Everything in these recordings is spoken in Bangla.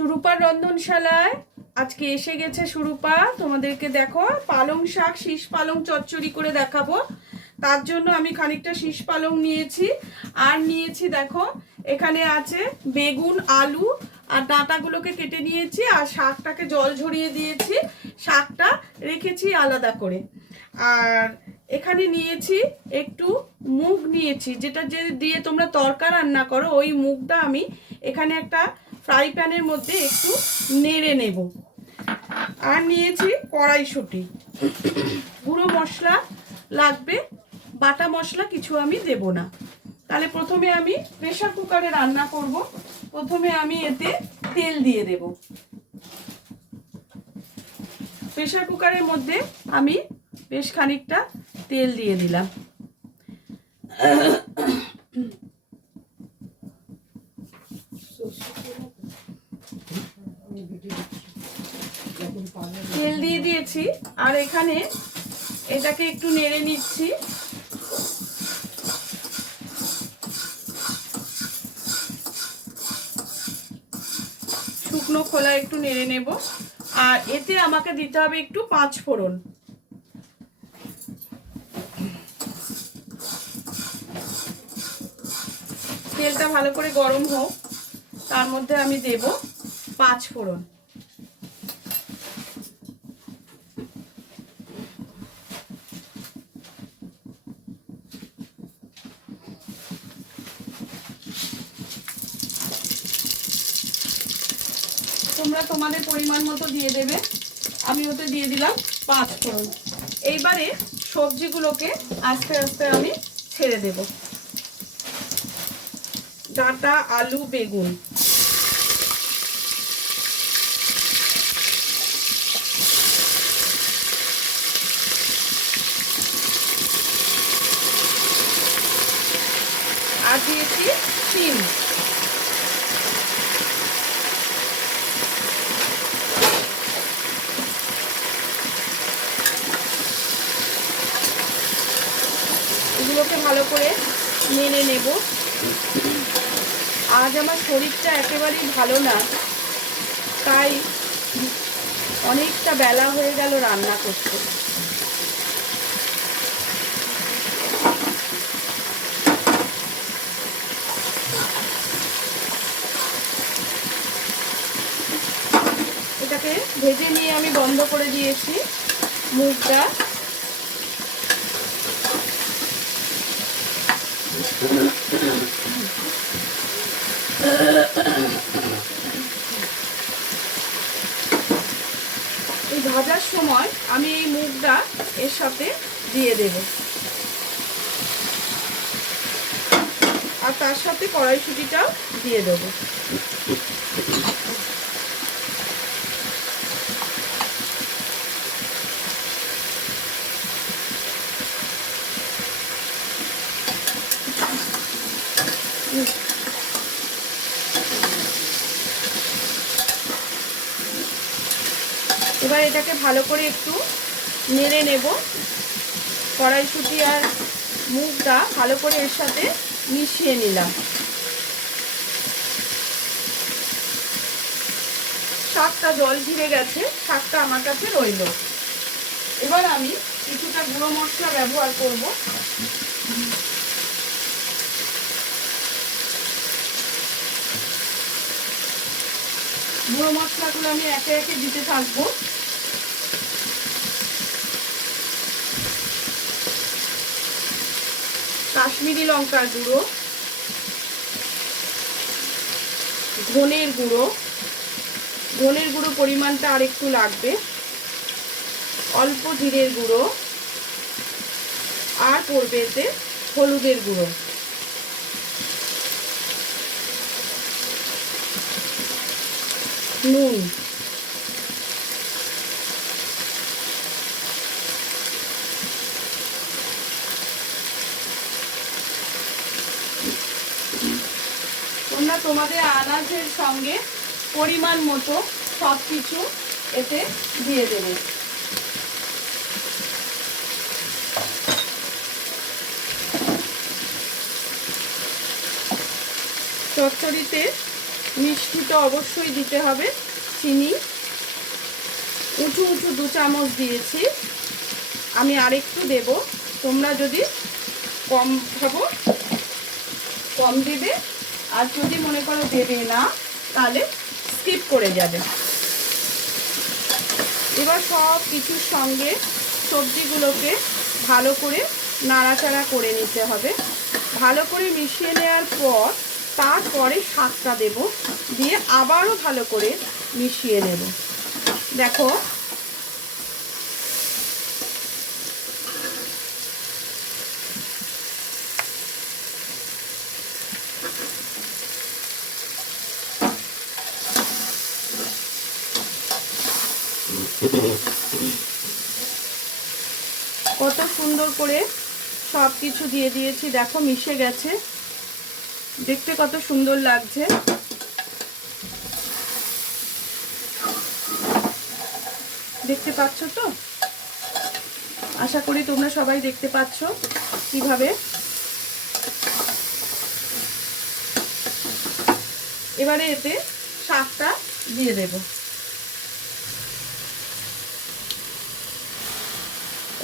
সুরূপার রন্ধনশালায় আজকে এসে গেছে সুরূপা। তোমাদেরকে দেখো পালং শাক শীষ পালং চচ্চড়ি করে দেখাবো। তার জন্য আমি খানিকটা শীষ পালং নিয়েছি, আর নিয়েছি দেখো এখানে আছে বেগুন, আলু আর ডাঁটাগুলোকে কেটে নিয়েছি, আর শাকটাকে জল ঝরিয়ে দিয়েছি, শাকটা রেখেছি আলাদা করে। আর এখানে নিয়েছি একটু মুগ নিয়েছি, যেটা যে দিয়ে তোমরা তরকা রান্না করো, ওই মুগটা আমি এখানে একটা ফ্রাই প্যানের মধ্যে একটু নেড়ে নেব। আর নিয়েছি কড়াইশুঁটি, গুঁড়ো মশলা লাগবে, বাটা মশলা কিছু আমি দেব না। তাহলে প্রথমে আমি প্রেসার কুকারে রান্না করব। প্রথমে আমি এতে তেল দিয়ে দেব। প্রেসার কুকারের মধ্যে আমি বেশ খানিকটা তেল দিয়ে দিলাম। তেল দিয়ে দিয়েছি, আর এখানে এটাকে একটু নেড়ে নিচ্ছি। শুকনো খোলা একটু নেড়ে নেব। আর এতে আমাকে দিতে হবে একটু 5 ফোড়ন। তেলটা ভালো করে গরম হোক, তার মধ্যে আমি দেব 5 ফোড়ন। তোমরা তোমাদের পরিমাণ মতো দিয়ে দেবে, আমি ওতে দিয়ে দিলাম 5 ফোড়ন। এইবারে সবজিগুলোকে আস্তে আস্তে আমি ছেড়ে দেব। ডাঁটা, আলু, বেগুন, আর দিয়েছি শিম। এগুলোকে ভালো করে নেড়ে নেব। আজ আমার শরীরটা একেবারেই ভালো না, তাই অনেকটা বেলা হয়ে গেল রান্না করতে। এটাকে ভেজে নিয়ে আমি বন্ধ করে দিয়েছি মুগটা। এই ভাজার সময় আমি এই মুগটা এর সাথে দিয়ে দেব, আর তার সাথে কড়াইশুঁটিটাও দিয়ে দেব। এবার এটাকে ভালো করে একটু নেড়ে নেব। কড়াইশুঁটি আর মুগটা ভালো করে এর সাথে মিশিয়ে নিলাম। শাকটা জল ঝরে গেছে, শাকটা আমার কাছে রইল। এবার আমি কিছুটা গুঁড়ো মশলা ব্যবহার করব। গুঁড়ো মশলাগুলো আমি একে একে দিতে থাকবো। কাশ্মীরি লঙ্কার গুঁড়ো, ধনের গুঁড়ো, ধনের গুঁড়ো পরিমাণটা আর একটু লাগবে, অল্প জিরের গুঁড়ো, আর পড়বে এতে হলুদের গুঁড়ো, নুন। তোমরা তোমাদের আনাজের সঙ্গে পরিমাণ মতো সব কিছু এতে দিয়ে দেবে। চচ্চড়িতে মিষ্টি তো অবশ্যই দিতে হবে, চিনি উঁচু উঁচু 2 চামচ দিয়েছি, আমি আরেকটু দেব। তোমরা যদি কম খাবো কম দেবে, আর যদি মনে করো দেবে না তাহলে স্কিপ করে যাবে। এবার সব কিছুর সঙ্গে সবজিগুলোকে ভালো করে নাড়াচাড়া করে নিতে হবে। ভালো করে মিশিয়ে নেওয়ার পর তারপরে শাকটা দেব, দিয়ে আবারও ভালো করে মিশিয়ে নেব। দেখো কত সুন্দর করে সব কিছু দিয়ে দিয়েছি, দেখো মিশে গেছে, দেখতে কত সুন্দর লাগছে। দেখতে পাচ্ছ তো? আশা করি তোমরা সবাই দেখতে পাচ্ছ কিভাবে। এবারে এতে শাকটা দিয়ে দেব।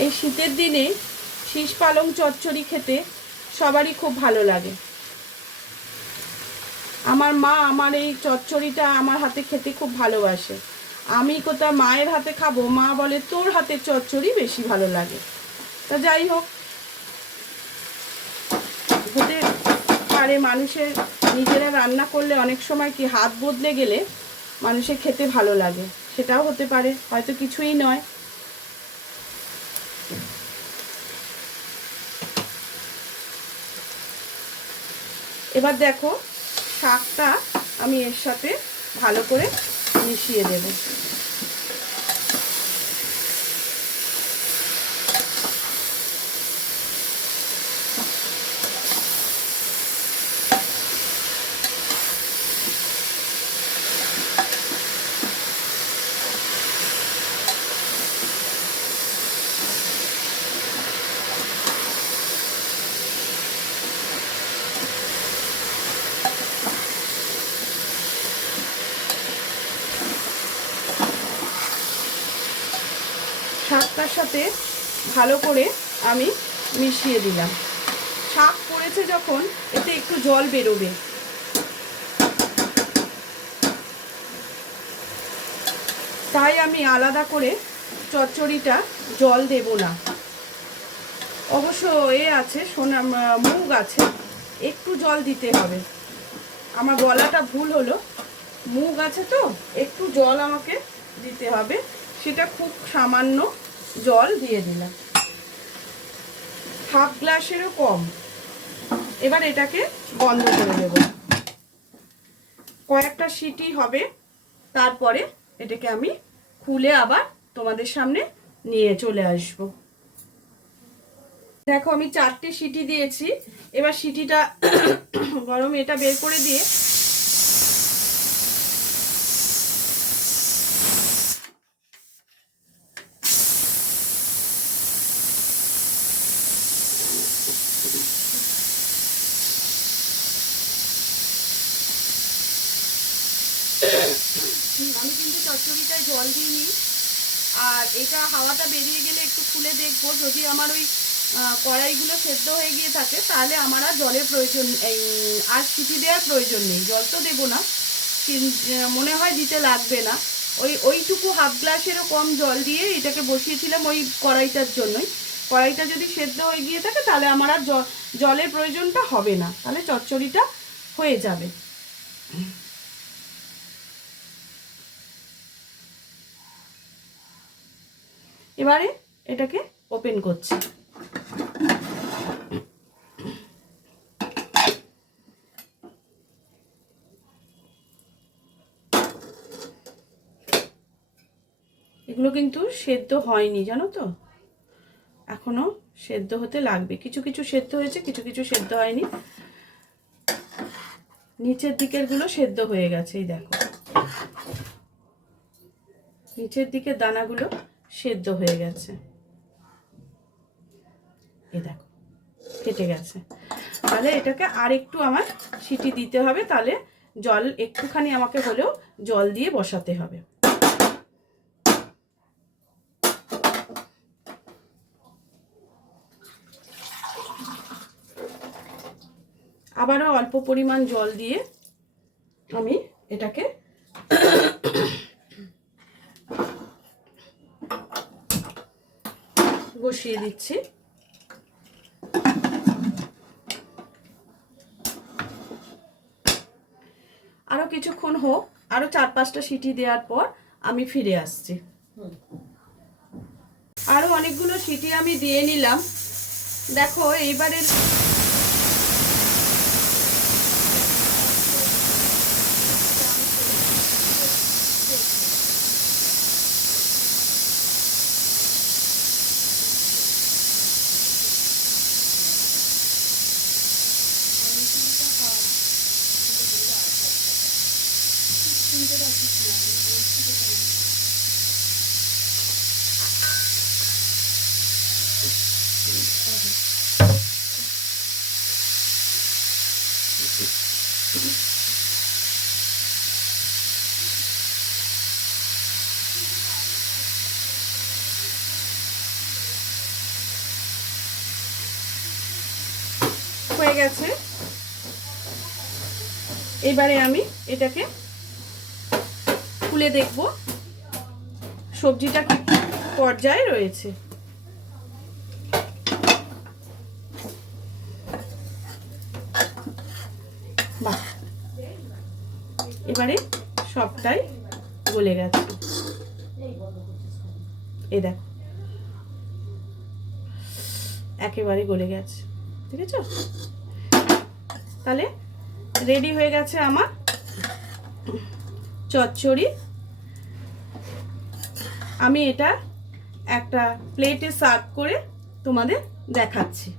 এই শীতের দিনে শীষ পালং চচ্চড়ি খেতে সবারই খুব ভালো লাগে। আমার মা আমার এই চচ্চড়িটা আমার হাতে খেতে খুব ভালোবাসে। আমি কোথাও মায়ের হাতে খাবো, মা বলে তোর হাতের চচ্চড়ি বেশি ভালো লাগে। তা যাই হোক, হতে পারে মানুষের নিজেরা রান্না করলে অনেক সময় কি হাত বদলে গেলে মানুষের খেতে ভালো লাগে, সেটাও হতে পারে, হয়তো কিছুই নয়। এবার দেখো শাকটা আমি এর সাথে ভালো করে মিশিয়ে দেব। শাকটার সাথে ভালো করে আমি মিশিয়ে দিলাম। শাক পড়েছে যখন, এতে একটু জল বেরোবে, তাই আমি আলাদা করে চচ্চড়িটা জল দেব না। অবশ্য আছে সোনা মুগ আছে, একটু জল দিতে হবে। আমার গলাটা ভুল হলো, মুগ আছে তো একটু জল আমাকে দিতে হবে, সেটা খুব সামান্য জল দিয়ে দিলাম, হাফ গ্লাসেরও কম। এবার এটাকে বন্ধ করে দেব, কয়েকটা সিটি হবে, তারপরে এটাকে আমি খুলে আবার তোমাদের সামনে নিয়ে চলে আসব। দেখো আমি 4টে সিটি দিয়েছি। এবার সিটিটা গরম, এটা বের করে দিয়ে আমি কিন্তু চচ্চড়িটায় জল দিইনি। আর এটা হাওয়াটা বেরিয়ে গেলে একটু খুলে দেখবো, যদি আমার ওই কড়াইগুলো সেদ্ধ হয়ে গিয়ে থাকে তাহলে আমার আর জলের প্রয়োজন, আর সিটি দেওয়ার প্রয়োজন নেই। জল তো দেবো না, মনে হয় দিতে লাগবে না। ওইটুকু হাফ গ্লাসেরও কম জল দিয়ে এটাকে বসিয়েছিলাম ওই কড়াইটার জন্যই। কড়াইটা যদি সেদ্ধ হয়ে গিয়ে থাকে তাহলে আমার আর জলের প্রয়োজনটা হবে না, তাহলে চচ্চড়িটা হয়ে যাবে। এবারে এটাকে ওপেন করছি। এগুলো কিন্তু সেদ্ধ হয়নি জানো তো, এখনো সেদ্ধ হতে লাগবে। কিছু কিছু সেদ্ধ হয়েছে, কিছু কিছু সেদ্ধ হয়নি। নিচের দিকের গুলো সেদ্ধ হয়ে গেছে, এই দেখো নিচের দিকের দানাগুলো সেদ্ধ হয়ে গেছে, এই দেখো কেটে গেছে। তাহলে এটাকে আর একটু আমার সিটি দিতে হবে, তাহলে জল একটুখানি আমাকে হলেও জল দিয়ে বসাতে হবে। আবারও অল্প পরিমাণ জল দিয়ে আমি এটাকে বসিয়ে দিচ্ছি। আরো কিছুক্ষণ হোক, আরো 4-5টা সিটি দেওয়ার পর আমি ফিরে আসছি। আরো অনেকগুলো সিটি আমি দিয়ে নিলাম। দেখো এইবারে হয়ে গেছে। এবারে আমি এটাকে খুলে দেখব সবজিটা কি পর্যায়ে রয়েছে। বাহ, এবারে সবটাই গলে গেছে। এই দেখো একেবারে গলে গেছে, ঠিক আছে? তাহলে রেডি হয়ে গেছে আমার চচ্চড়ি। আমি এটা একটা প্লেটে সার্ভ করে তোমাদের দেখাচ্ছি।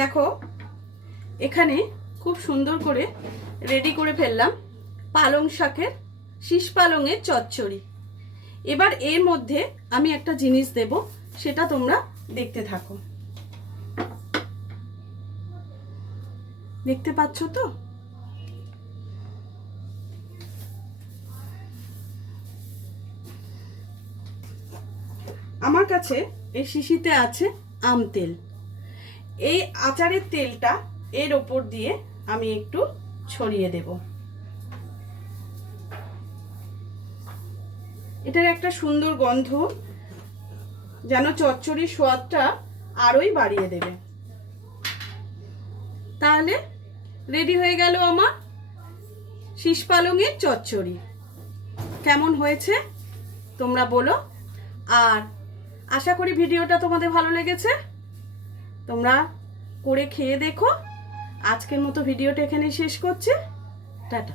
দেখো এখানে খুব সুন্দর করে রেডি করে ফেললাম পালং শাকের, শীষ পালংয়ের চচ্চড়ি। এবার এর মধ্যে আমি একটা জিনিস দেব, সেটা তোমরা দেখতে থাকো। দেখতে পাচ্ছ তো? আমার কাছে এই শিশিতে আছে আম তেল। এই আচারের তেলটা এর ওপর দিয়ে আমি একটু ছড়িয়ে দেব। এটার একটা সুন্দর গন্ধ যেন চচ্চড়ির স্বাদটা আরোই বাড়িয়ে দেবে। তাহলে রেডি হয়ে গেল আমার শীষ পালংয়ের চচ্চড়ি। কেমন হয়েছে তোমরা বলো। আর আশা করি ভিডিওটা তোমাদের ভালো লেগেছে। তোমরা করে খেয়ে দেখো। আজকের মতো ভিডিওটা এখানেই শেষ করছি। টাটা।